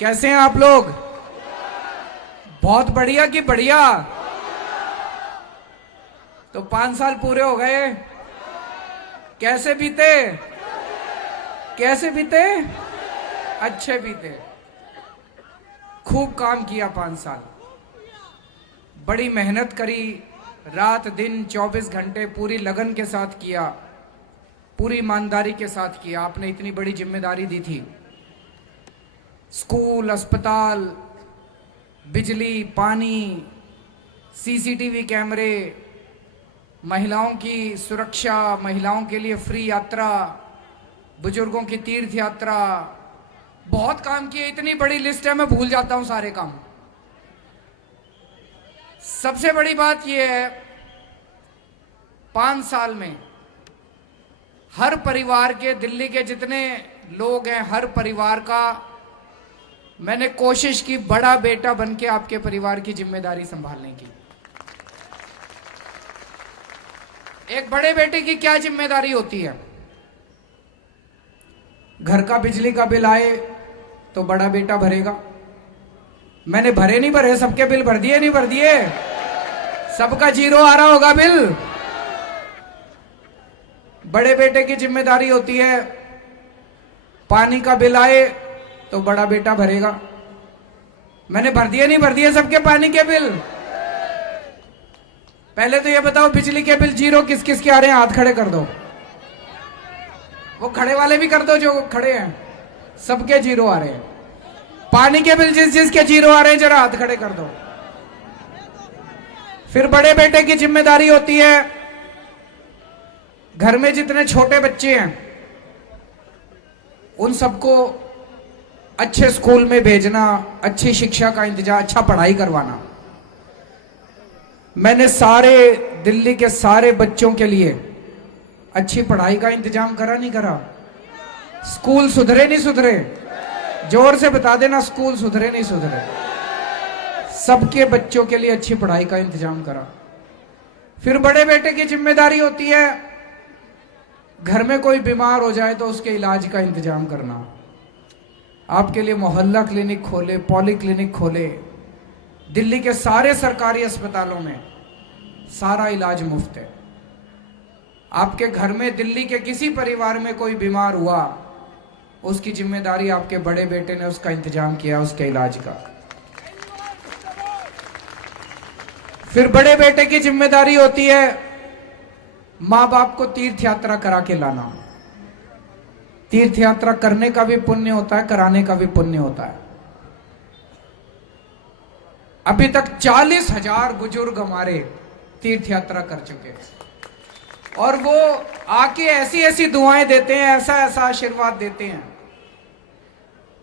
कैसे हैं आप लोग? बहुत बढ़िया कि बढ़िया? तो 5 साल पूरे हो गए। कैसे बीते? कैसे बीते? अच्छे बीते। खूब काम किया 5 साल, बड़ी मेहनत करी, रात दिन 24 घंटे पूरी लगन के साथ किया, पूरी ईमानदारी के साथ किया। आपने इतनी बड़ी जिम्मेदारी दी थी। स्कूल, अस्पताल, बिजली, पानी, सीसीटीवी कैमरे, महिलाओं की सुरक्षा, महिलाओं के लिए फ्री यात्रा, बुजुर्गों की तीर्थ यात्रा, बहुत काम किए। इतनी बड़ी लिस्ट है, मैं भूल जाता हूं सारे काम। सबसे बड़ी बात यह है, 5 साल में हर परिवार के, दिल्ली के जितने लोग हैं, हर परिवार का मैंने कोशिश की बड़ा बेटा बन के आपके परिवार की जिम्मेदारी संभालने की। एक बड़े बेटे की क्या जिम्मेदारी होती है? घर का बिजली का बिल आए तो बड़ा बेटा भरेगा। मैंने भरे नहीं भरे, सबके बिल भर दिए नहीं भर दिए? सबका 0 आ रहा होगा बिल। बड़े बेटे की जिम्मेदारी होती है, पानी का बिल आए तो बड़ा बेटा भरेगा। मैंने भर दिए नहीं भर दिए सबके पानी के बिल? पहले तो ये बताओ, बिजली के बिल 0 किस किस के आ रहे हैं? हाथ खड़े कर दो। वो खड़े वाले भी कर दो जो खड़े हैं, सबके 0 आ रहे हैं। पानी के बिल जिस जिस के 0 आ रहे हैं, जरा हाथ खड़े कर दो। फिर बड़े बेटे की जिम्मेदारी होती है, घर में जितने छोटे बच्चे हैं उन सबको अच्छे स्कूल में भेजना, अच्छी शिक्षा का इंतजाम, अच्छा पढ़ाई करवाना। मैंने सारे दिल्ली के सारे बच्चों के लिए अच्छी पढ़ाई का इंतजाम करा नहीं करा? स्कूल सुधरे नहीं सुधरे? जोर से बता देना, स्कूल सुधरे नहीं सुधरे? सबके बच्चों के लिए अच्छी पढ़ाई का इंतजाम करा। फिर बड़े बेटे की जिम्मेदारी होती है, घर में कोई बीमार हो जाए तो उसके इलाज का इंतजाम करना। आपके लिए मोहल्ला क्लिनिक खोले, पॉली क्लिनिक खोले। दिल्ली के सारे सरकारी अस्पतालों में सारा इलाज मुफ्त है। आपके घर में, दिल्ली के किसी परिवार में कोई बीमार हुआ, उसकी जिम्मेदारी आपके बड़े बेटे ने उसका इंतजाम किया, उसके इलाज का। फिर बड़े बेटे की जिम्मेदारी होती है मां बाप को तीर्थ यात्रा करा के लाना। तीर्थ यात्रा करने का भी पुण्य होता है, कराने का भी पुण्य होता है। अभी तक 40,000 बुजुर्ग हमारे तीर्थ यात्रा कर चुके हैं, और वो आके ऐसी ऐसी दुआएं देते हैं, ऐसा ऐसा आशीर्वाद देते हैं।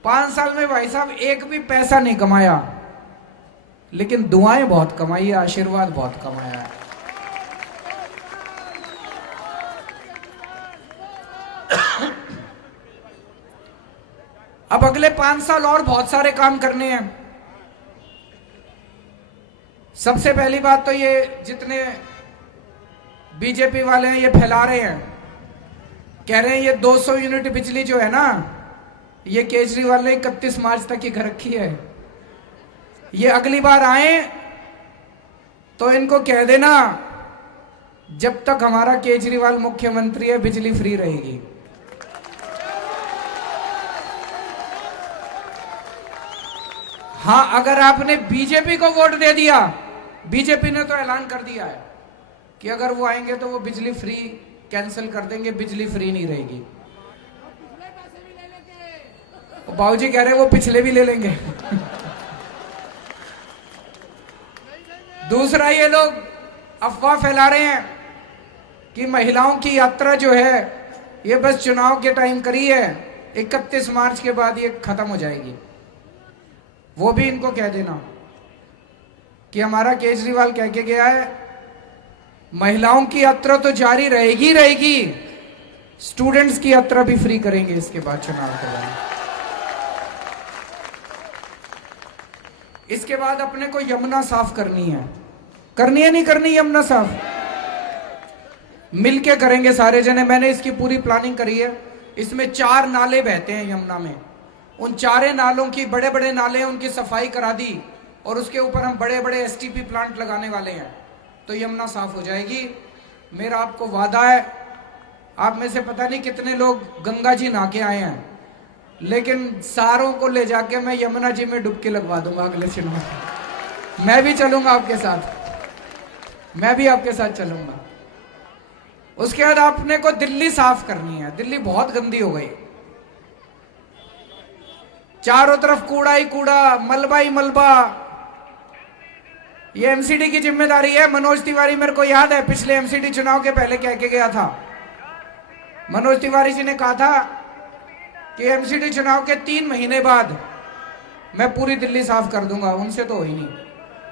5 साल में भाई साहब एक भी पैसा नहीं कमाया, लेकिन दुआएं बहुत कमाई है, आशीर्वाद बहुत कमाया है। अब अगले 5 साल और बहुत सारे काम करने हैं। सबसे पहली बात तो ये जितने बीजेपी वाले हैं ये फैला रहे हैं, कह रहे हैं ये 200 यूनिट बिजली जो है ना, ये केजरीवाल ने 31 मार्च तक ही कर रखी है। ये अगली बार आए तो इनको कह देना, जब तक हमारा केजरीवाल मुख्यमंत्री है बिजली फ्री रहेगी। हाँ, अगर आपने बीजेपी को वोट दे दिया, बीजेपी ने तो ऐलान कर दिया है कि अगर वो आएंगे तो वो बिजली फ्री कैंसिल कर देंगे, बिजली फ्री नहीं रहेगी। बाबूजी कह रहे हैं वो पिछले भी ले लेंगे। दूसरा, ये लोग अफवाह फैला रहे हैं कि महिलाओं की यात्रा जो है ये बस चुनाव के टाइम करी है, 31 मार्च के बाद ये खत्म हो जाएगी। वो भी इनको कह देना कि हमारा केजरीवाल कह के गया है, महिलाओं की यात्रा तो जारी रहेगी रहेगी, स्टूडेंट्स की यात्रा भी फ्री करेंगे इसके बाद चुनाव के बाद। इसके बाद अपने को यमुना साफ करनी है नहीं करनी? यमुना साफ मिलके करेंगे सारे जने। मैंने इसकी पूरी प्लानिंग करी है। इसमें 4 नाले बहते हैं यमुना में, उन चारे नालों की, बड़े बड़े नाले हैं, उनकी सफाई करा दी और उसके ऊपर हम बड़े बड़े एसटीपी प्लांट लगाने वाले हैं, तो यमुना साफ हो जाएगी। मेरा आपको वादा है। आप में से पता नहीं कितने लोग गंगा जी नहा के आए हैं, लेकिन सारों को ले जाके मैं यमुना जी में डुबकी लगवा दूंगा अगले चुनाव में। मैं भी चलूंगा आपके साथ, मैं भी आपके साथ चलूंगा। उसके बाद आपने को दिल्ली साफ करनी है। दिल्ली बहुत गंदी हो गई, चारों तरफ कूड़ा ही कूड़ा, मलबा ही मलबा। ये एमसीडी की जिम्मेदारी है। मनोज तिवारी, मेरे को याद है पिछले एमसीडी चुनाव के पहले कह के गया था, मनोज तिवारी जी ने कहा था कि एमसीडी चुनाव के 3 महीने बाद मैं पूरी दिल्ली साफ कर दूंगा। उनसे तो हो ही नहीं,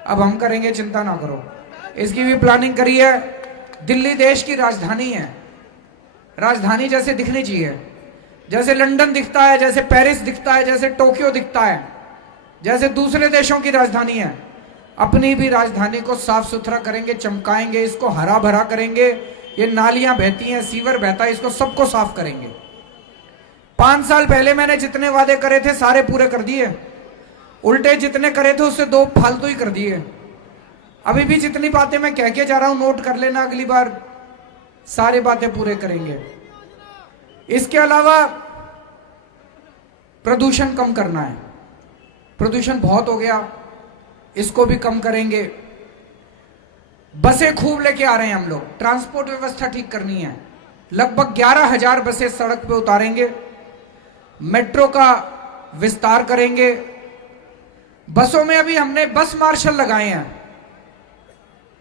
अब हम करेंगे, चिंता ना करो। इसकी भी प्लानिंग करी है। दिल्ली देश की राजधानी है, राजधानी जैसे दिखनी चाहिए, जैसे लंदन दिखता है, जैसे पेरिस दिखता है, जैसे टोक्यो दिखता है, जैसे दूसरे देशों की राजधानी है, अपनी भी राजधानी को साफ सुथरा करेंगे, चमकाएंगे, इसको हरा भरा करेंगे। ये नालियां बहती हैं, सीवर बहता है, इसको सबको साफ करेंगे। 5 साल पहले मैंने जितने वादे करे थे सारे पूरे कर दिए, उल्टे जितने करे थे उससे 2 फालतू ही कर दिए। अभी भी जितनी बातें मैं कह के जा रहा हूं नोट कर लेना, अगली बार सारी बातें पूरे करेंगे। इसके अलावा प्रदूषण कम करना है, प्रदूषण बहुत हो गया, इसको भी कम करेंगे। बसें खूब लेके आ रहे हैं हम लोग, ट्रांसपोर्ट व्यवस्था ठीक करनी है। लगभग 11,000 बसें सड़क पे उतारेंगे, मेट्रो का विस्तार करेंगे। बसों में अभी हमने बस मार्शल लगाए हैं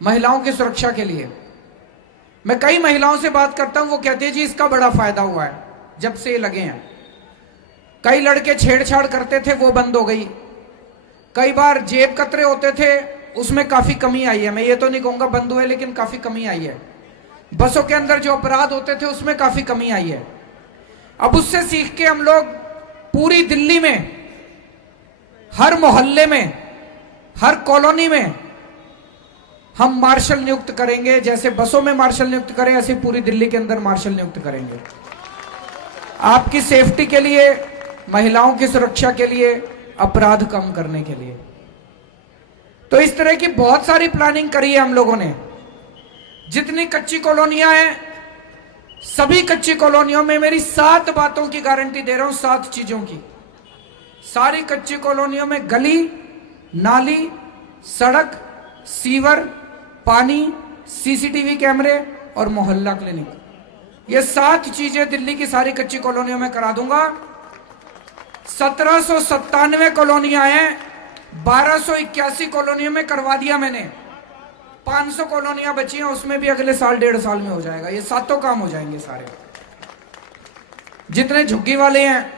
महिलाओं की सुरक्षा के लिए। मैं कई महिलाओं से बात करता हूं, वो कहते हैं जी इसका बड़ा फायदा हुआ है जब से ये लगे हैं। कई लड़के छेड़छाड़ करते थे, वो बंद हो गई। कई बार जेब कतरे होते थे, उसमें काफी कमी आई है। मैं ये तो नहीं कहूंगा बंद हुए, लेकिन काफी कमी आई है। बसों के अंदर जो अपराध होते थे उसमें काफी कमी आई है। अब उससे सीख के हम लोग पूरी दिल्ली में, हर मोहल्ले में, हर कॉलोनी में हम मार्शल नियुक्त करेंगे। जैसे बसों में मार्शल नियुक्त करें, ऐसे पूरी दिल्ली के अंदर मार्शल नियुक्त करेंगे, आपकी सेफ्टी के लिए, महिलाओं की सुरक्षा के लिए, अपराध कम करने के लिए। तो इस तरह की बहुत सारी प्लानिंग करी है हम लोगों ने। जितनी कच्ची कॉलोनियां हैं, सभी कच्ची कॉलोनियों में मेरी 7 बातों की गारंटी दे रहा हूं, 7 चीजों की। सारी कच्ची कॉलोनियों में गली, नाली, सड़क, सीवर, पानी, सीसीटीवी कैमरे और मोहल्ला क्लिनिक, ये 7 चीजें दिल्ली की सारी कच्ची कॉलोनियों में करा दूंगा। 1797 कॉलोनियां हैं, 1281 कॉलोनियों में करवा दिया मैंने। 500 कॉलोनियां बची हैं, उसमें भी अगले साल 1.5 साल में हो जाएगा। ये 7 काम हो जाएंगे सारे। जितने झुग्गी वाले हैं,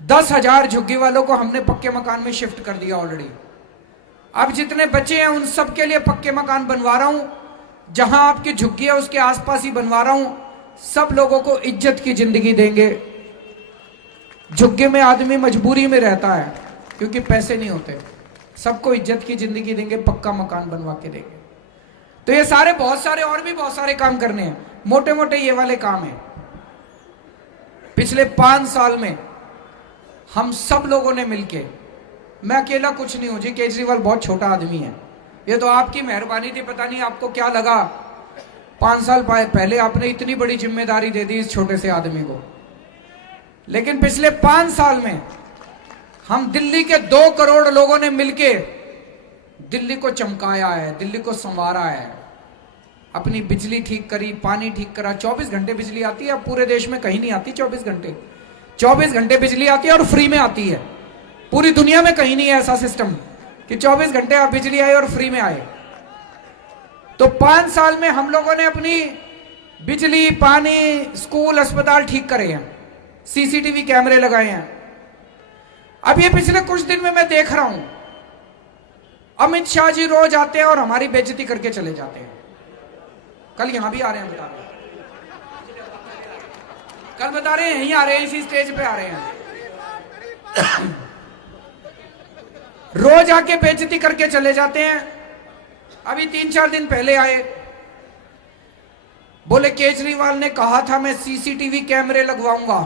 10,000 झुग्गी वालों को हमने पक्के मकान में शिफ्ट कर दिया ऑलरेडी। अब जितने बचे हैं उन सब के लिए पक्के मकान बनवा रहा हूं। जहां आपकी झुग्गी है उसके आसपास ही बनवा रहा हूं। सब लोगों को इज्जत की जिंदगी देंगे। झुग्गी में आदमी मजबूरी में रहता है क्योंकि पैसे नहीं होते। सबको इज्जत की जिंदगी देंगे, पक्का मकान बनवा के देंगे। तो ये सारे, बहुत सारे और भी बहुत सारे काम करने हैं। मोटे मोटे ये वाले काम हैं। पिछले 5 साल में हम सब लोगों ने मिलके, मैं अकेला कुछ नहीं हूं जी, केजरीवाल बहुत छोटा आदमी है। ये तो आपकी मेहरबानी थी। पता नहीं आपको क्या लगा, 5 साल पहले आपने इतनी बड़ी जिम्मेदारी दे दी इस छोटे से आदमी को। लेकिन पिछले 5 साल में हम दिल्ली के 2 करोड़ लोगों ने मिलके दिल्ली को चमकाया है, दिल्ली को संवारा है। अपनी बिजली ठीक करी, पानी ठीक करा। 24 घंटे बिजली आती है। अब पूरे देश में कहीं नहीं आती 24 घंटे। 24 घंटे बिजली आती है और फ्री में आती है। पूरी दुनिया में कहीं नहीं है ऐसा सिस्टम कि 24 घंटे आप बिजली आए और फ्री में आए। तो 5 साल में हम लोगों ने अपनी बिजली, पानी, स्कूल, अस्पताल ठीक करे हैं, सीसीटीवी कैमरे लगाए हैं। अब ये पिछले कुछ दिन में मैं देख रहा हूं, अमित शाह जी रोज आते हैं और हमारी बेइज्जती करके चले जाते हैं। कल यहां भी आ रहे हैं, बता रहे हैं, कल बता रहे हैं यहीं आ रहे हैं, इसी स्टेज पे आ रहे हैं। रोज आके बेइज्जती करके चले जाते हैं। अभी 3-4 दिन पहले आए, बोले केजरीवाल ने कहा था मैं सीसीटीवी कैमरे लगवाऊंगा।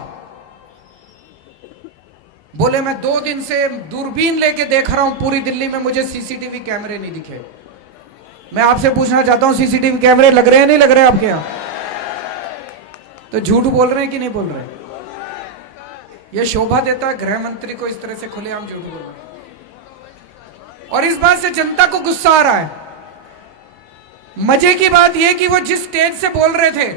बोले मैं 2 दिन से दूरबीन लेके देख रहा हूं पूरी दिल्ली में, मुझे सीसीटीवी कैमरे नहीं दिखे। मैं आपसे पूछना चाहता हूं, सीसीटीवी कैमरे लग रहे हैं नहीं लग रहे आपके यहां? तो झूठ बोल रहे हैं कि नहीं बोल रहे? यह शोभा देता है गृह मंत्री को इस तरह से खुलेआम झूठ बोलना। और इस बात से जनता को गुस्सा आ रहा है। मजे की बात यह कि वो जिस स्टेज से बोल रहे थे,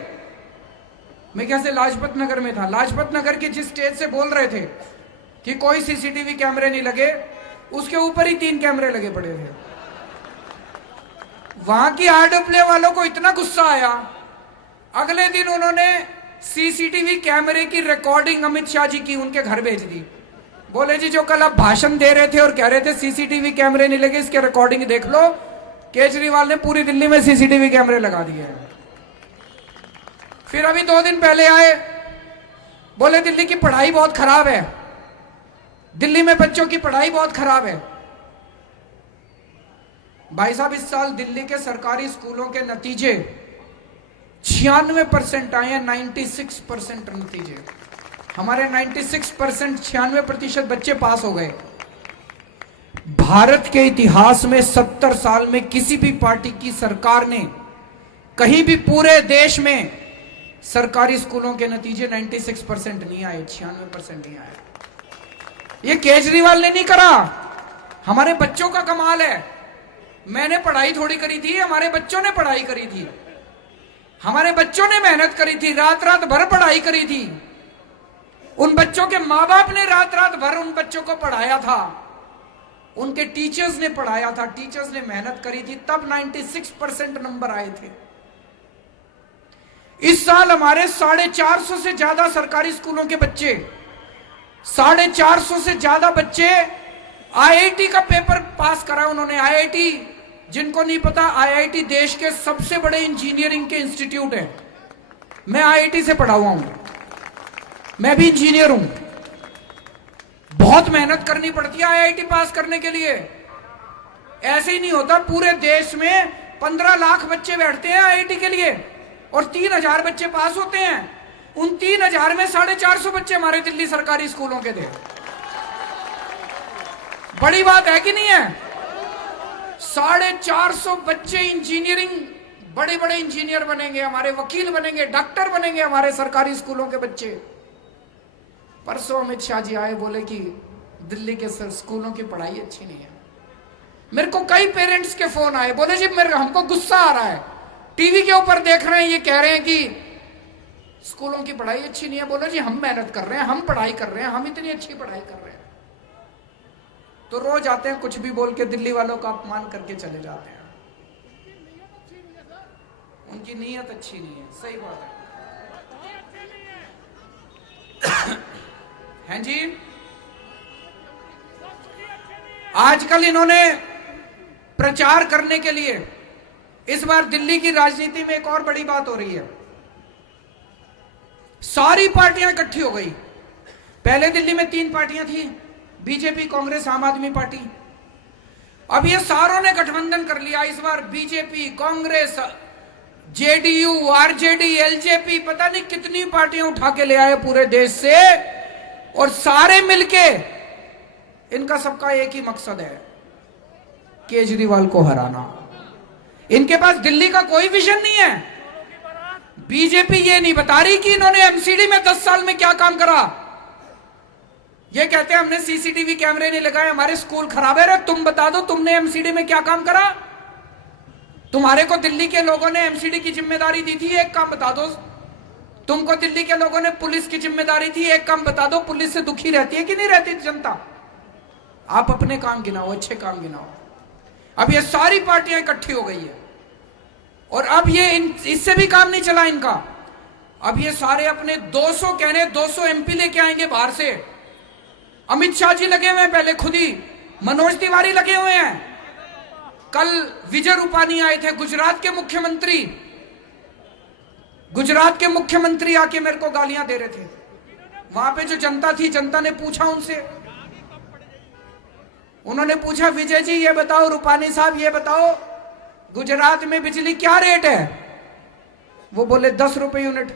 मैं कैसे लाजपत नगर में था, लाजपत नगर के जिस स्टेज से बोल रहे थे कि कोई सीसीटीवी कैमरे नहीं लगे, उसके ऊपर ही 3 कैमरे लगे पड़े थे। वहां की आरडब्ल्यू वालों को इतना गुस्सा आया, अगले दिन उन्होंने सीसीटीवी कैमरे की रिकॉर्डिंग अमित शाह जी की उनके घर भेज दी। बोले जी जो कल आप भाषण दे रहे थे और कह रहे थे सीसीटीवी कैमरे नहीं लगे, इसके रिकॉर्डिंग देख लो। केजरीवाल ने पूरी दिल्ली में सीसीटीवी कैमरे लगा दिए हैं। फिर अभी 2 दिन पहले आए, बोले दिल्ली की पढ़ाई बहुत खराब है, दिल्ली में बच्चों की पढ़ाई बहुत खराब है। भाई साहब, इस साल दिल्ली के सरकारी स्कूलों के नतीजे 96% आए हैं, 96% नतीजे। हमारे 96%, 96% बच्चे पास हो गए। भारत के इतिहास में 70 साल में किसी भी पार्टी की सरकार ने कहीं भी पूरे देश में सरकारी स्कूलों के नतीजे 96% नहीं आए, 96% नहीं आए। ये केजरीवाल ने नहीं करा, हमारे बच्चों का कमाल है। मैंने पढ़ाई थोड़ी करी थी, हमारे बच्चों ने पढ़ाई करी थी, हमारे बच्चों ने मेहनत करी थी, रात रात भर पढ़ाई करी थी। उन बच्चों के माँ बाप ने रात रात भर उन बच्चों को पढ़ाया था, उनके टीचर्स ने पढ़ाया था, टीचर्स ने मेहनत करी थी, तब 96% नंबर आए थे। इस साल हमारे 450 से ज्यादा सरकारी स्कूलों के बच्चे, 450 से ज्यादा बच्चे आईआईटी का पेपर पास करा उन्होंने। आईआईटी, जिनको नहीं पता, आईआईटी देश के सबसे बड़े इंजीनियरिंग के इंस्टीट्यूट है। मैं आईआईटी से पढ़ा हुआ हूं, मैं भी इंजीनियर हूं। बहुत मेहनत करनी पड़ती है आईआईटी पास करने के लिए। ऐसे ही नहीं होता, पूरे देश में 15 लाख बच्चे बैठते हैं आईआईटी के लिए और 3000 बच्चे पास होते हैं। उन 3000 में 450 बच्चे हमारे दिल्ली सरकारी स्कूलों के थे। बड़ी बात है कि नहीं है? 450 बच्चे इंजीनियरिंग, बड़े बड़े इंजीनियर बनेंगे, हमारे वकील बनेंगे, डॉक्टर बनेंगे हमारे सरकारी स्कूलों के बच्चे। परसों अमित शाह जी आए, बोले कि दिल्ली के स्कूलों की पढ़ाई अच्छी नहीं है। मेरे को कई पेरेंट्स के फोन आए, बोले जी हमको गुस्सा आ रहा है, टीवी के ऊपर देख रहे हैं, ये कह रहे हैं कि स्कूलों की पढ़ाई अच्छी नहीं है। बोले जी हम मेहनत कर रहे हैं, हम पढ़ाई कर रहे हैं, हम इतनी अच्छी पढ़ाई कर रहे हैं। तो रोज आते हैं, कुछ भी बोल के दिल्ली वालों का अपमान करके चले जाते हैं। उनकी नीयत अच्छी नहीं है, सही बात है। हैं जी, आजकल इन्होंने प्रचार करने के लिए, इस बार दिल्ली की राजनीति में एक और बड़ी बात हो रही है। सारी पार्टियां इकट्ठी हो गई। पहले दिल्ली में 3 पार्टियां थी, बीजेपी, कांग्रेस, आम आदमी पार्टी। अब ये सारों ने गठबंधन कर लिया। इस बार BJP, Congress, JDU, RJD, LJP, पता नहीं कितनी पार्टियां उठा के ले आए पूरे देश से, और सारे मिलके, इनका सबका एक ही मकसद है, केजरीवाल को हराना। इनके पास दिल्ली का कोई विजन नहीं है। बीजेपी ये नहीं बता रही कि इन्होंने एमसीडी में 10 साल में क्या काम करा। ये कहते हैं हमने सीसीटीवी कैमरे नहीं लगाए, हमारे स्कूल खराब है। तुम बता दो तुमने एमसीडी में क्या काम करा। तुम्हारे को दिल्ली के लोगों ने एमसीडी की जिम्मेदारी दी थी, एक काम बता दो। तुमको दिल्ली के लोगों ने पुलिस की जिम्मेदारी थी, एक काम बता दो। पुलिस से दुखी रहती है कि नहीं रहती जनता? आप अपने काम गिनाओ, अच्छे काम गिनाओ। अब ये सारी पार्टियां इकट्ठी हो गई है, और अब ये इससे भी काम नहीं चला इनका। अब ये सारे अपने 200 कहने 200 एमपी लेके आएंगे बाहर से। अमित शाह जी लगे हुए हैं, पहले खुद ही मनोज तिवारी लगे हुए हैं। कल विजय रूपानी आए थे, गुजरात के मुख्यमंत्री। गुजरात के मुख्यमंत्री आके मेरे को गालियां दे रहे थे। वहां पे जो जनता थी, जनता ने पूछा उनसे, उन्होंने पूछा विजय जी ये बताओ, रूपानी साहब ये बताओ, गुजरात में बिजली क्या रेट है? वो बोले 10 रुपए यूनिट।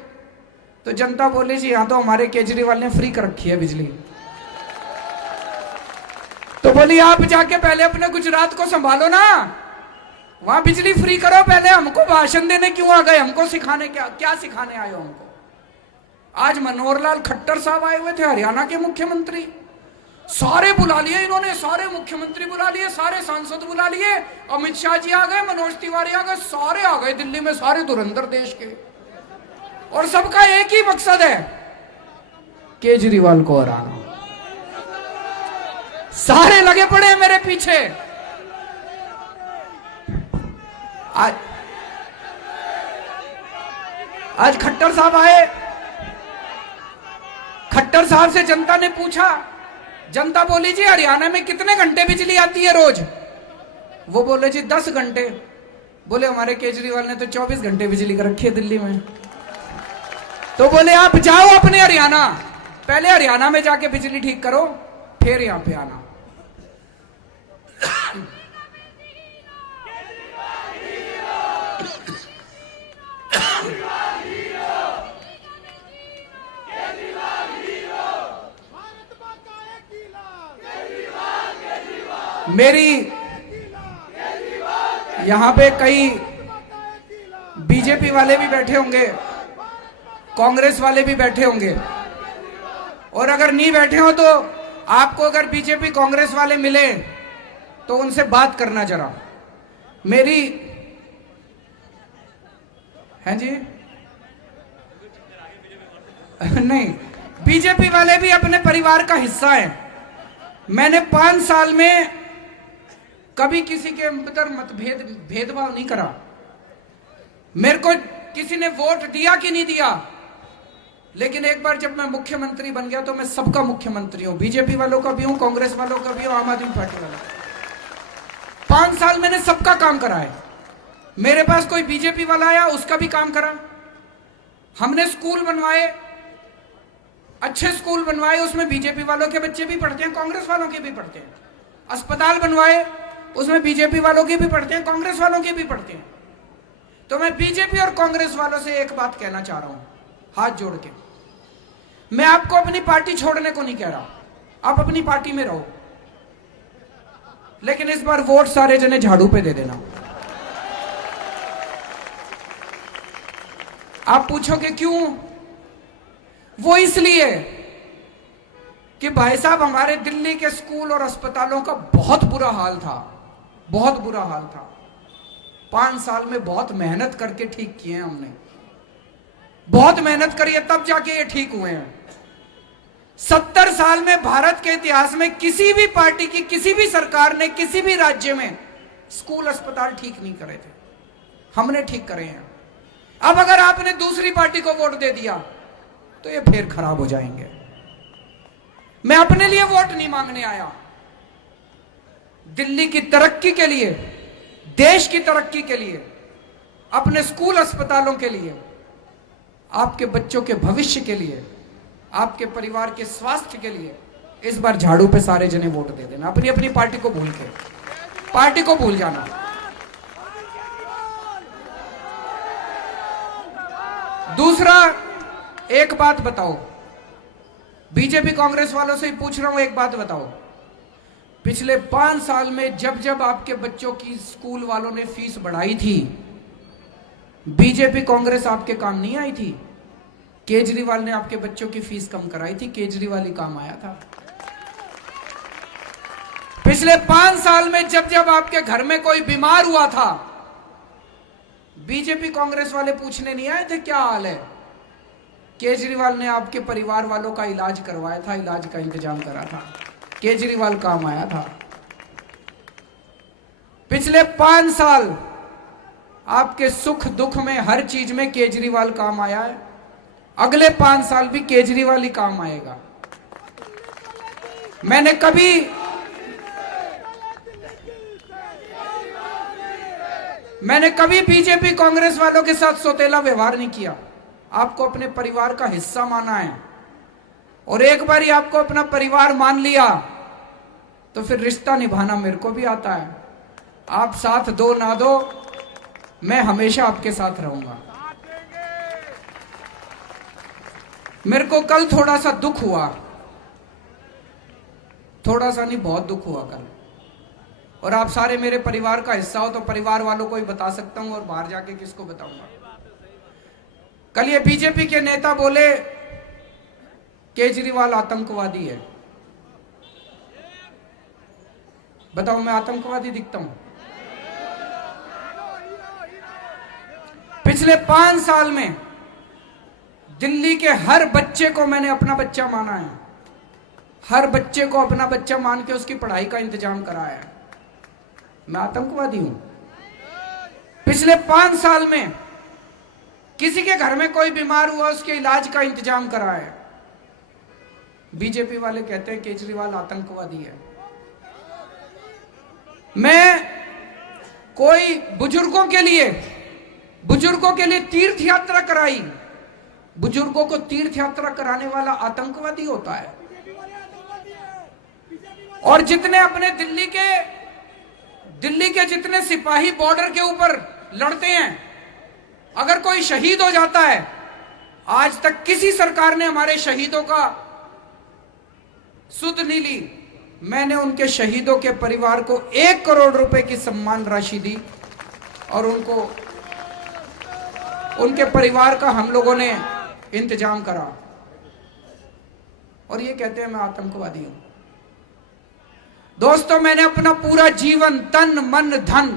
तो जनता बोले जी यहां तो हमारे केजरीवाल ने फ्री कर रखी है बिजली। तो बोली आप जाके पहले अपने गुजरात को संभालो ना, वहां बिजली फ्री करो, पहले हमको भाषण देने क्यों आ गए, हमको सिखाने क्या सिखाने आए हो हमको। आज मनोहर लाल खट्टर साहब आए हुए थे, हरियाणा के मुख्यमंत्री, सारे बुला लिए इन्होंने, सारे मुख्यमंत्री बुला लिए, सारे सांसद बुला लिए, अमित शाह जी आ गए, मनोज तिवारी आ गए, सारे आ गए दिल्ली में, सारे धुरंधर देश के, और सबका एक ही मकसद है, केजरीवाल को हराना। सारे लगे पड़े हैं मेरे पीछे। आज खट्टर साहब आए, खट्टर साहब से जनता ने पूछा, जनता बोली जी हरियाणा में कितने घंटे बिजली आती है रोज, वो बोले जी 10 घंटे। बोले हमारे केजरीवाल ने तो 24 घंटे बिजली कर रखी है दिल्ली में। तो बोले आप जाओ अपने हरियाणा, पहले हरियाणा में जाके बिजली ठीक करो, फिर यहां पे आना। मेरी यहां पे कई बीजेपी वाले भी बैठे होंगे, कांग्रेस वाले भी बैठे होंगे, और अगर नहीं बैठे हो तो आपको अगर बीजेपी कांग्रेस वाले मिले तो उनसे बात करना जरा। मेरी हैं जी नहीं, बीजेपी वाले भी अपने परिवार का हिस्सा है। मैंने 5 साल में कभी किसी के अंदर भेदभाव नहीं करा। मेरे को किसी ने वोट दिया कि नहीं दिया, लेकिन एक बार जब मैं मुख्यमंत्री बन गया तो मैं सबका मुख्यमंत्री हूं, बीजेपी वालों का भी हूं, कांग्रेस वालों का भी हूं, आम आदमी पार्टी वालों का। 5 साल मैंने सबका काम करा है। मेरे पास कोई बीजेपी वाला आया, उसका भी काम करा। हमने स्कूल बनवाए, अच्छे स्कूल बनवाए, उसमें बीजेपी वालों के बच्चे भी पढ़ते हैं, कांग्रेस वालों के भी पढ़ते हैं। अस्पताल बनवाए, उसमें बीजेपी वालों के भी पढ़ते हैं, कांग्रेस वालों के भी पढ़ते हैं। तो मैं बीजेपी और कांग्रेस वालों से एक बात कहना चाह रहा हूं, हाथ जोड़ के। मैं आपको अपनी पार्टी छोड़ने को नहीं कह रहा, आप अपनी पार्टी में रहो, लेकिन इस बार वोट सारे जने झाड़ू पे दे देना। आप पूछोगे क्यों? वो इसलिए कि भाई साहब हमारे दिल्ली के स्कूल और अस्पतालों का बहुत बुरा हाल था, बहुत बुरा हाल था। 5 साल में बहुत मेहनत करके ठीक किए हैं हमने, बहुत मेहनत करी है, तब जाके ये ठीक हुए हैं। 70 साल में भारत के इतिहास में किसी भी पार्टी की किसी भी सरकार ने किसी भी राज्य में स्कूल अस्पताल ठीक नहीं करे थे, हमने ठीक करे हैं। अब अगर आपने दूसरी पार्टी को वोट दे दिया तो ये फिर खराब हो जाएंगे। मैं अपने लिए वोट नहीं मांगने आया, दिल्ली की तरक्की के लिए, देश की तरक्की के लिए, अपने स्कूल अस्पतालों के लिए, आपके बच्चों के भविष्य के लिए, आपके परिवार के स्वास्थ्य के लिए इस बार झाड़ू पे सारे जने वोट दे देना। अपनी अपनी पार्टी को भूल के, पार्टी को भूल जाना। दूसरा, एक बात बताओ, बीजेपी कांग्रेस वालों से ही पूछ रहा हूं, एक बात बताओ, पिछले 5 साल में जब जब आपके बच्चों की स्कूल वालों ने फीस बढ़ाई थी, बीजेपी कांग्रेस आपके काम नहीं आई थी? केजरीवाल ने आपके बच्चों की फीस कम कराई थी, केजरीवाल ही काम आया था। पिछले 5 साल में जब जब आपके घर में कोई बीमार हुआ था, बीजेपी कांग्रेस वाले पूछने नहीं आए थे क्या हाल है? केजरीवाल ने आपके परिवार वालों का इलाज करवाया था, इलाज का इंतजाम करा था, केजरीवाल काम आया था। पिछले 5 साल आपके सुख दुख में हर चीज में केजरीवाल काम आया है, अगले 5 साल भी केजरीवाल ही काम आएगा। मैंने कभी बीजेपी कांग्रेस वालों के साथ सौतेला व्यवहार नहीं किया। आपको अपने परिवार का हिस्सा माना है, और एक बार ही आपको अपना परिवार मान लिया तो फिर रिश्ता निभाना मेरे को भी आता है। आप साथ दो ना दो, मैं हमेशा आपके साथ रहूंगा। मेरे को कल थोड़ा सा दुख हुआ, थोड़ा सा नहीं, बहुत दुख हुआ कल। और आप सारे मेरे परिवार का हिस्सा हो तो परिवार वालों को ही बता सकता हूं, और बाहर जाके किसको बताऊंगा। कल ये बीजेपी के नेता बोले केजरीवाल आतंकवादी है। बताओ, मैं आतंकवादी दिखता हूं? पिछले 5 साल में दिल्ली के हर बच्चे को मैंने अपना बच्चा माना है, हर बच्चे को अपना बच्चा मान के उसकी पढ़ाई का इंतजाम कराया है। मैं आतंकवादी हूं? पिछले 5 साल में किसी के घर में कोई बीमार हुआ, उसके इलाज का इंतजाम कराया है। बीजेपी वाले कहते हैं केजरीवाल आतंकवादी है। मैं कोई बुजुर्गों के लिए तीर्थ यात्रा कराई, बुजुर्गों को तीर्थ यात्रा कराने वाला आतंकवादी होता है? और जितने अपने दिल्ली के जितने सिपाही बॉर्डर के ऊपर लड़ते हैं, अगर कोई शहीद हो जाता है, आज तक किसी सरकार ने हमारे शहीदों का सुध नहीं ली। मैंने उनके शहीदों के परिवार को 1 करोड़ रुपए की सम्मान राशि दी, और उनके परिवार का हम लोगों ने इंतजाम करा। और ये कहते हैं मैं आतंकवादी हूं। दोस्तों, मैंने अपना पूरा जीवन तन मन धन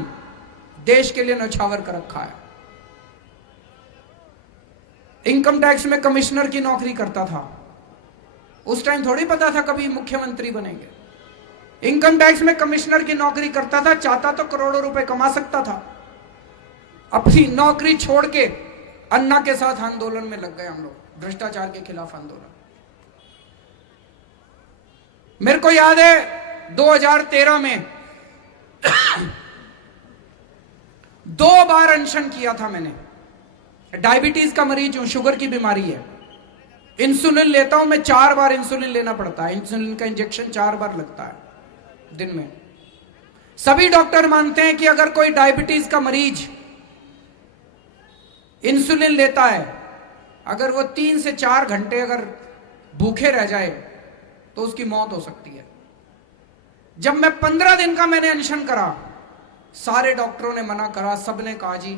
देश के लिए न्यौछावर कर रखा है। इनकम टैक्स में कमिश्नर की नौकरी करता था, उस टाइम थोड़ी पता था कभी मुख्यमंत्री बनेंगे। इनकम टैक्स में कमिश्नर की नौकरी करता था, चाहता तो करोड़ों रुपए कमा सकता था। अपनी नौकरी छोड़ के अन्ना के साथ आंदोलन में लग गए हम लोग, भ्रष्टाचार के खिलाफ आंदोलन। मेरे को याद है 2013 में 2 बार अनशन किया था मैंने। डायबिटीज का मरीज हूं, शुगर की बीमारी है, इंसुलिन लेता हूं मैं, 4 बार इंसुलिन लेना पड़ता है। इंसुलिन का इंजेक्शन 4 बार लगता है दिन में। सभी डॉक्टर मानते हैं कि अगर कोई डायबिटीज का मरीज इंसुलिन लेता है, अगर वो 3 से 4 घंटे अगर भूखे रह जाए तो उसकी मौत हो सकती है। जब मैं 15 दिन का मैंने अनशन करा, सारे डॉक्टरों ने मना करा, सबने कहा जी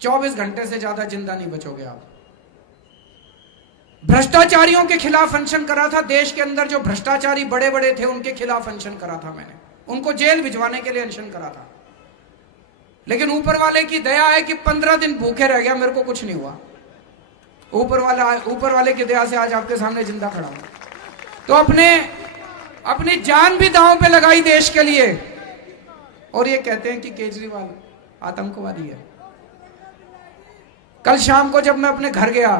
24 घंटे से ज्यादा जिंदा नहीं बचोगे आप। भ्रष्टाचारियों के खिलाफ अनशन करा था, देश के अंदर जो भ्रष्टाचारी बड़े बड़े थे उनके खिलाफ अनशन करा था मैंने, उनको जेल भिजवाने के लिए अनशन करा था। लेकिन ऊपर वाले की दया है कि 15 दिन भूखे रह गया, मेरे को कुछ नहीं हुआ। ऊपर वाले की दया से आज आपके सामने जिंदा खड़ा हूं। तो अपनी जान भी दांव पे लगाई देश के लिए, और ये कहते हैं कि केजरीवाल आतंकवादी है। कल शाम को जब मैं अपने घर गया,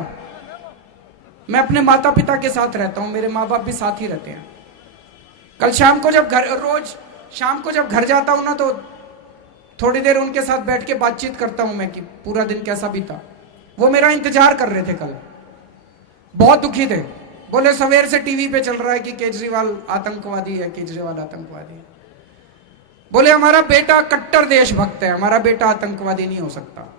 मैं अपने माता पिता के साथ रहता हूं, मेरे माँ बाप भी साथ ही रहते हैं। कल शाम को रोज शाम को जब घर जाता हूं ना, तो थोड़ी देर उनके साथ बैठ के बातचीत करता हूं मैं कि पूरा दिन कैसा बीता। वो मेरा इंतजार कर रहे थे, कल बहुत दुखी थे। बोले सवेर से टीवी पे चल रहा है कि केजरीवाल आतंकवादी है, केजरीवाल आतंकवादी है। बोले हमारा बेटा कट्टर देशभक्त है, हमारा बेटा आतंकवादी नहीं हो सकता।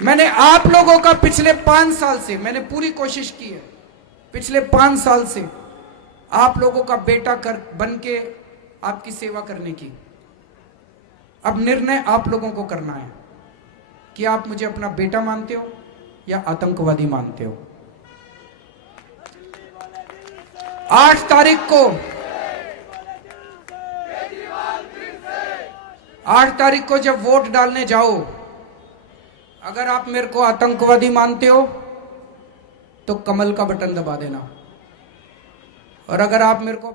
मैंने आप लोगों का पिछले 5 साल से मैंने पूरी कोशिश की है, पिछले 5 साल से आप लोगों का बेटा बन के आपकी सेवा करने की। अब निर्णय आप लोगों को करना है कि आप मुझे अपना बेटा मानते हो या आतंकवादी मानते हो। 8 तारीख को जब वोट डालने जाओ, अगर आप मेरे को आतंकवादी मानते हो तो कमल का बटन दबा देना, और अगर आप मेरे को